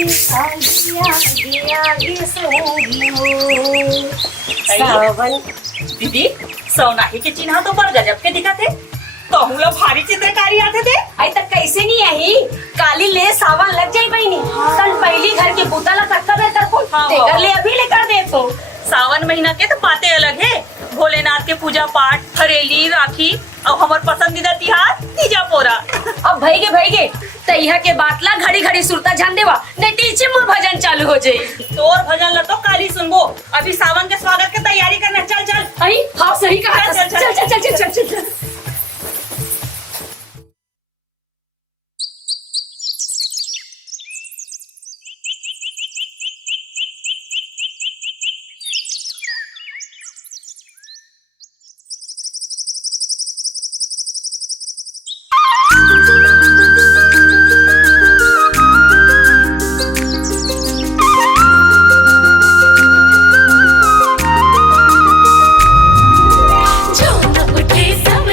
आगे आगे सोगियो सावन। दीदी सोनाही के चिन्ह तो पर गजब के दिखा थे। तो हम लोग भारी चित्रकारी आते थे। आई तक कैसे नहीं आई काली ले सावन लग जाई बहनी। कल पहली घर के बूता ला कर कर को तेकर ले अभी लेकर दे तो। सावन महीना के तो बातें अलग है। भोलेनाथ के पूजा पाठ, हरेली, राखी और हमार पसंदीदा तिहार तीजा पोरा। अब भाई गे तैया के बातला घड़ी घड़ी सुरता जान देवा नहीं टीचे मोर भजन चालू हो जाए। तोर भजन ला तो काली सुनबो। अभी सावन के स्वागत की तैयारी करना। चल चल। आई हाँ सही कहा। चल, चल, चल चल चल चल चल चल। झूम उठे सब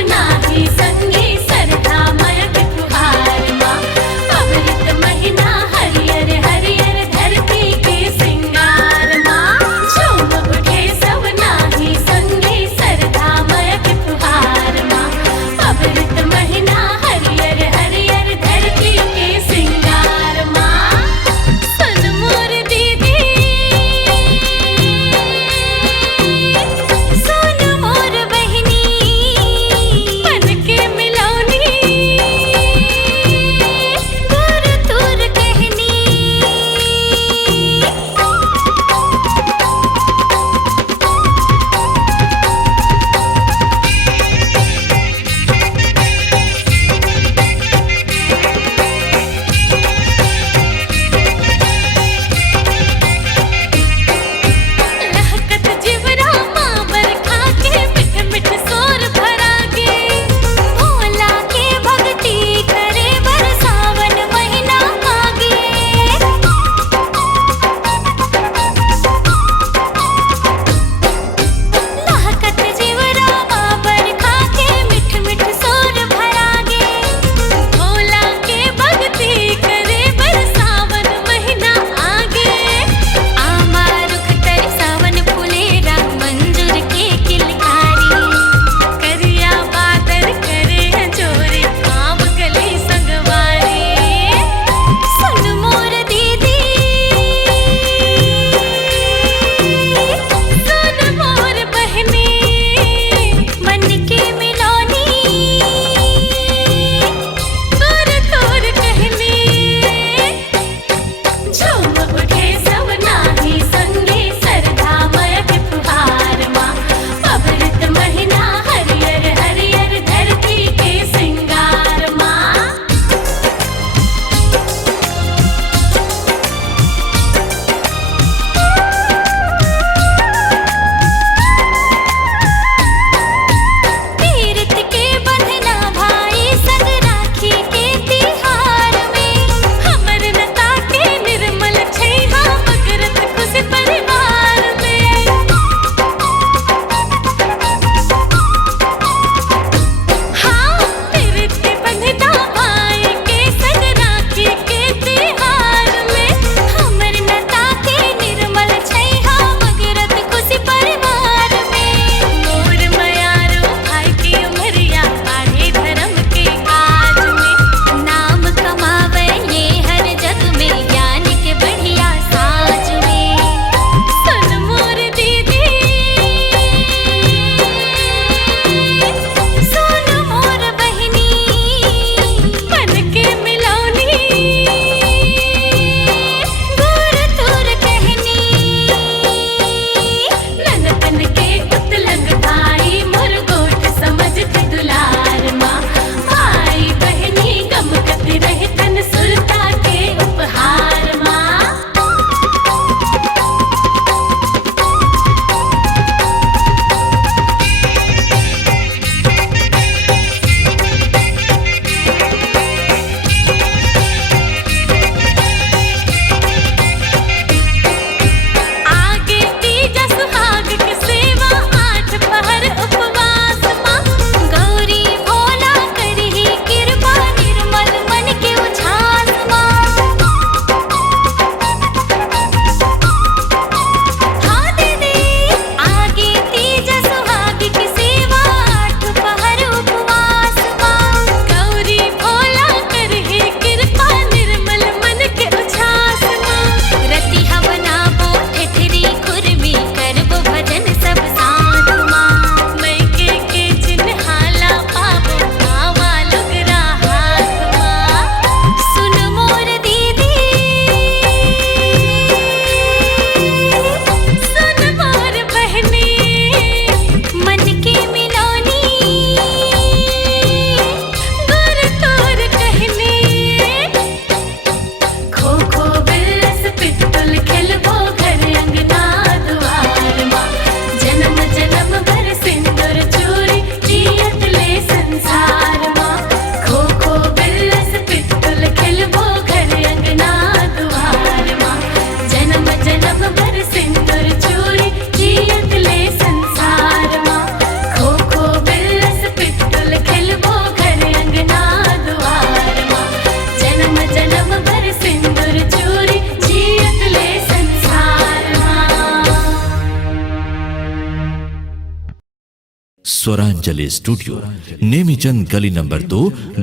स्वरांजलि स्टूडियो, नेमीचंद गली नंबर 2,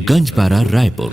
गंजपारा, रायपुर।